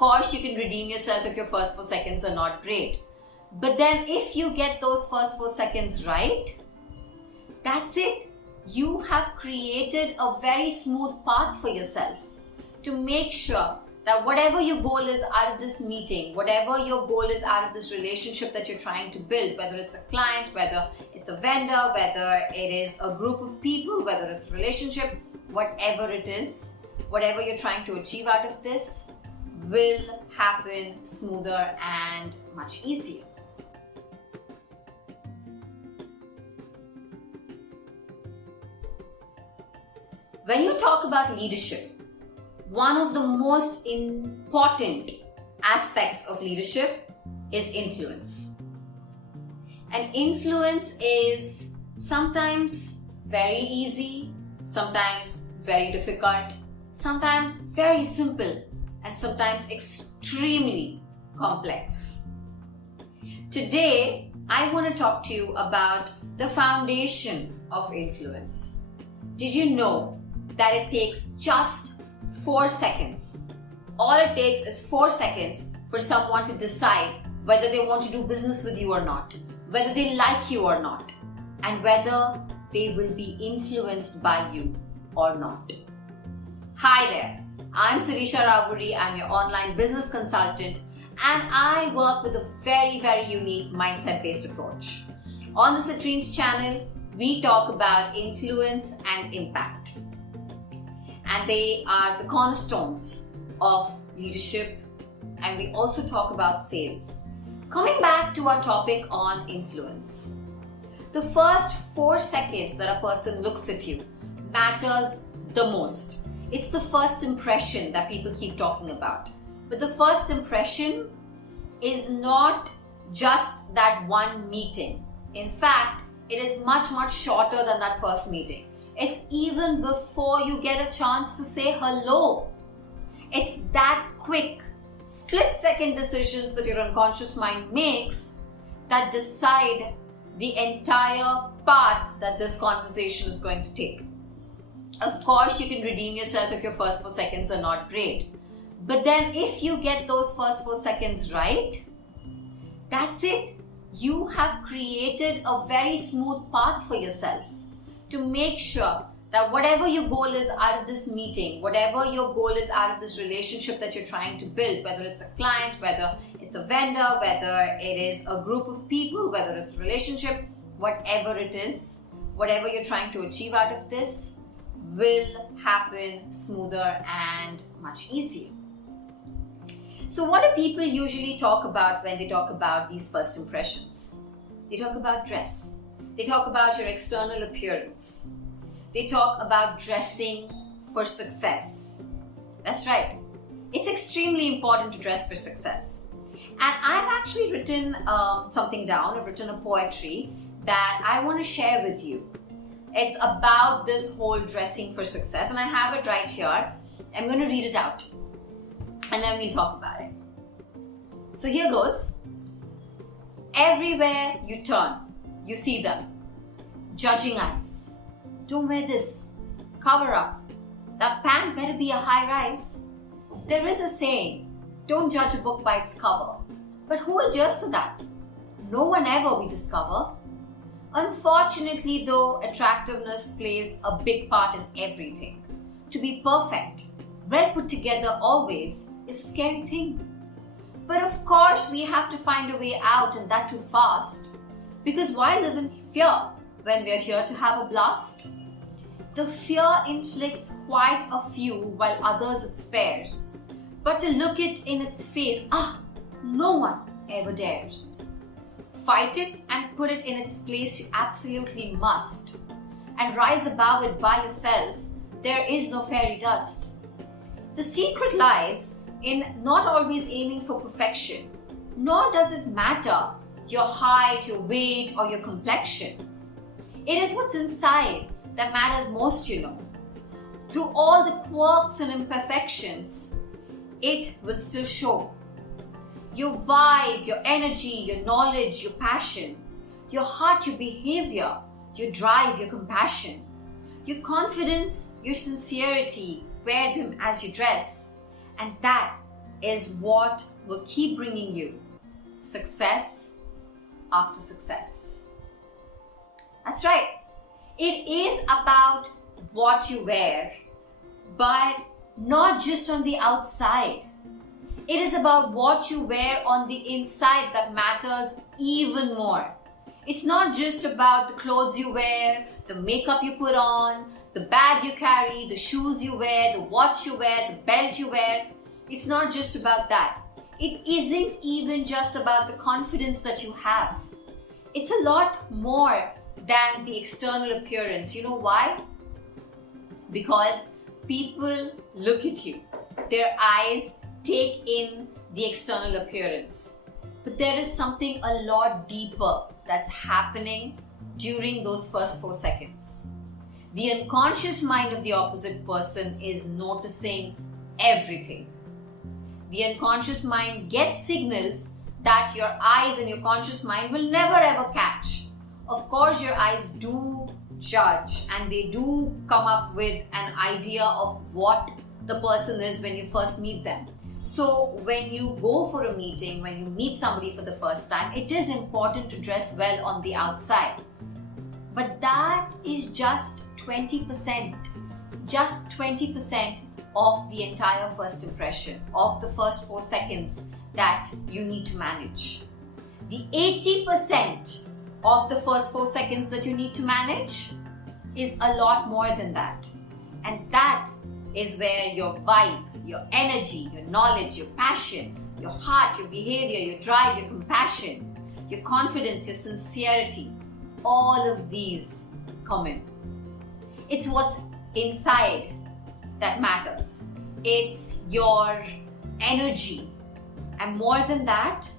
course, you can redeem yourself if your first 4 seconds are not great. But then if you get those first 4 seconds right, that's it. You have created a very smooth path for yourself to make sure that whatever your goal is out of this meeting, whatever your goal is out of this relationship that you're trying to build, whether it's a client, whether it's a vendor, whether it is a group of people, whether it's a relationship, whatever it is, whatever you're trying to achieve out of this will happen smoother and much easier. When you talk about leadership, one of the most important aspects of leadership is influence. And influence is sometimes very easy, sometimes very difficult, sometimes very simple, and sometimes extremely complex. Today, I want to talk to you about the foundation of influence. Did you know that it takes just 4 seconds? All it takes is 4 seconds for someone to decide whether they want to do business with you or not, whether they like you or not, and whether they will be influenced by you or not. Hi there, I'm Sirisha Ravuri. I'm your online business consultant, and I work with a very, very unique mindset-based approach. On the Citrines channel, we talk about influence and impact. And they are the cornerstones of leadership, and we also talk about sales. Coming back to our topic on influence. The first 4 seconds that a person looks at you matters the most. It's the first impression that people keep talking about. But the first impression is not just that one meeting. In fact, it is much, much shorter than that first meeting. It's even before you get a chance to say hello. It's that quick, split-second decisions that your unconscious mind makes that decide the entire path that this conversation is going to take. Of course, you can redeem yourself if your first 4 seconds are not great. But then if you get those first 4 seconds right, that's it. You have created a very smooth path for yourself to make sure that whatever your goal is out of this meeting, whatever your goal is out of this relationship that you're trying to build, whether it's a client, whether it's a vendor, whether it is a group of people, whether it's a relationship, whatever it is, whatever you're trying to achieve out of this will happen smoother and much easier. So what do people usually talk about when they talk about these first impressions? They talk about dress. They talk about your external appearance. They talk about dressing for success. That's right. It's extremely important to dress for success. And I've actually written something down. I've written a poetry that I want to share with you. It's about this whole dressing for success, and I have it right here. I'm going to read it out, and then we'll talk about it. So here goes. Everywhere you turn, you see them. Judging eyes. Don't wear this. Cover up. That pant better be a high rise. There is a saying, don't judge a book by its cover. But who adheres to that? No one ever, we discover. Unfortunately though, attractiveness plays a big part in everything. To be perfect, well put together always, is a scary thing. But of course we have to find a way out, and that too fast. Because why live in fear when we are here to have a blast? The fear inflicts quite a few while others it spares. But to look it in its face, no one ever dares. Fight it and put it in its place, you absolutely must. And rise above it by yourself, there is no fairy dust. The secret lies in not always aiming for perfection, nor does it matter your height, your weight, or your complexion. It is what's inside that matters most, you know. Through all the quirks and imperfections, it will still show. Your vibe, your energy, your knowledge, your passion, your heart, your behavior, your drive, your compassion, your confidence, your sincerity, wear them as you dress. And that is what will keep bringing you success after success. That's right. It is about what you wear, but not just on the outside. It is about what you wear on the inside that matters even more. It's not just about the clothes you wear, the makeup you put on, the bag you carry, the shoes you wear, the watch you wear, the belt you wear. It's not just about that. It isn't even just about the confidence that you have. It's a lot more than the external appearance. You know why? Because people look at you. Their eyes take in the external appearance. But there is something a lot deeper that's happening during those first 4 seconds. The unconscious mind of the opposite person is noticing everything. The unconscious mind gets signals that your eyes and your conscious mind will never ever catch. Of course, your eyes do judge and they do come up with an idea of what the person is when you first meet them. So when you go for a meeting, when you meet somebody for the first time, it is important to dress well on the outside. But that is just 20%. Just 20% of the entire first impression, of the first 4 seconds that you need to manage. The 80% of the first 4 seconds that you need to manage is a lot more than that. And that is where your vibe, your energy, your knowledge, your passion, your heart, your behavior, your drive, your compassion, your confidence, your sincerity, all of these come in. It's what's inside that matters. It's your energy. And more than that,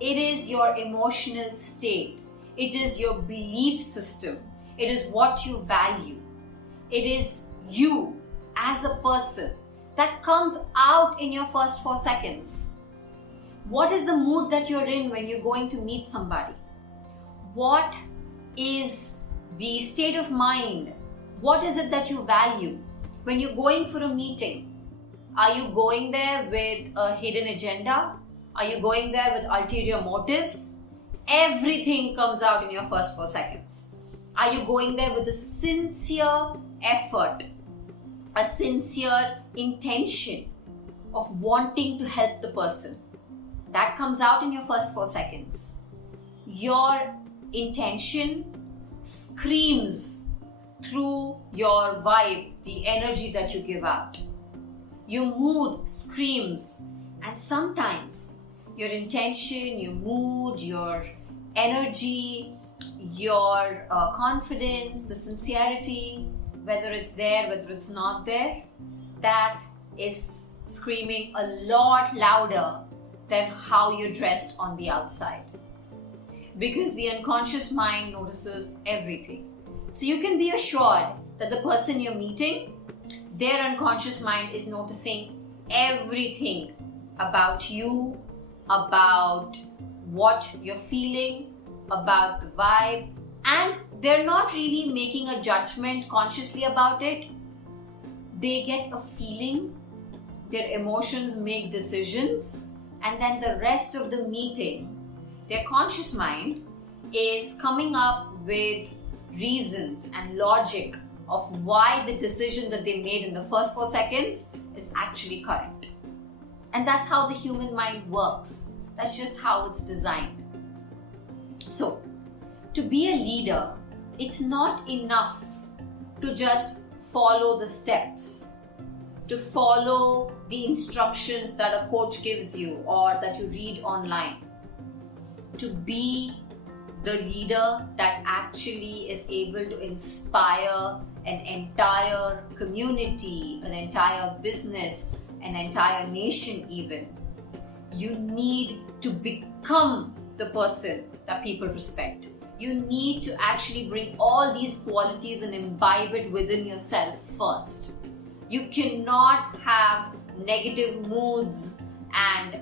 it is your emotional state. It is your belief system. It is what you value. It is you as a person that comes out in your first 4 seconds. What is the mood that you're in when you're going to meet somebody? What is the state of mind? What is it that you value? When you're going for a meeting, are you going there with a hidden agenda? Are you going there with ulterior motives? Everything comes out in your first 4 seconds. Are you going there with a sincere effort, a sincere intention of wanting to help the person? That comes out in your first 4 seconds. Your intention screams through your vibe, the energy that you give out. Your mood screams, and sometimes your intention, your mood, your energy, your confidence, the sincerity, whether it's there, whether it's not there, that is screaming a lot louder than how you're dressed on the outside. Because the unconscious mind notices everything. So you can be assured that the person you're meeting, their unconscious mind is noticing everything about you, about what you're feeling, about the vibe, and they're not really making a judgment consciously about it. They get a feeling, their emotions make decisions, and then the rest of the meeting, their conscious mind is coming up with reasons and logic of why the decision that they made in the first 4 seconds is actually correct. And that's how the human mind works. That's just how it's designed. So, to be a leader, it's not enough to just follow the steps, to follow the instructions that a coach gives you or that you read online. To be the leader that actually is able to inspire an entire community, an entire business, an entire nation even, you need to become the person that people respect. You need to actually bring all these qualities and imbibe it within yourself first. You cannot have negative moods and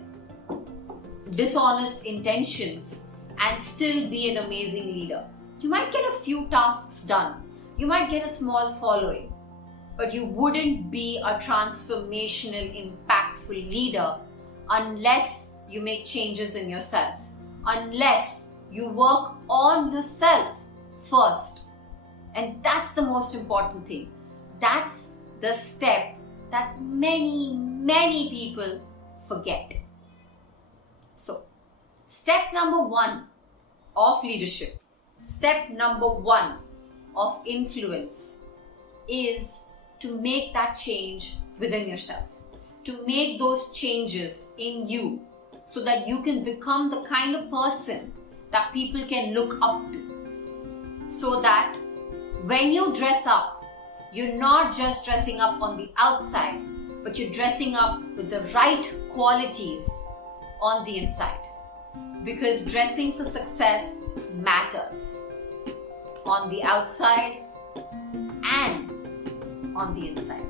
dishonest intentions and still be an amazing leader. You might get a few tasks done. You might get a small following, but you wouldn't be a transformational, impactful leader unless you make changes in yourself, unless you work on yourself first. And that's the most important thing. That's the step that many people forget. So, step number 1 of leadership, step number 1 of influence is to make that change within yourself, to make those changes in you so that you can become the kind of person that people can look up to. So that when you dress up, you're not just dressing up on the outside, but you're dressing up with the right qualities on the inside. Because dressing for success matters on the outside and on the inside.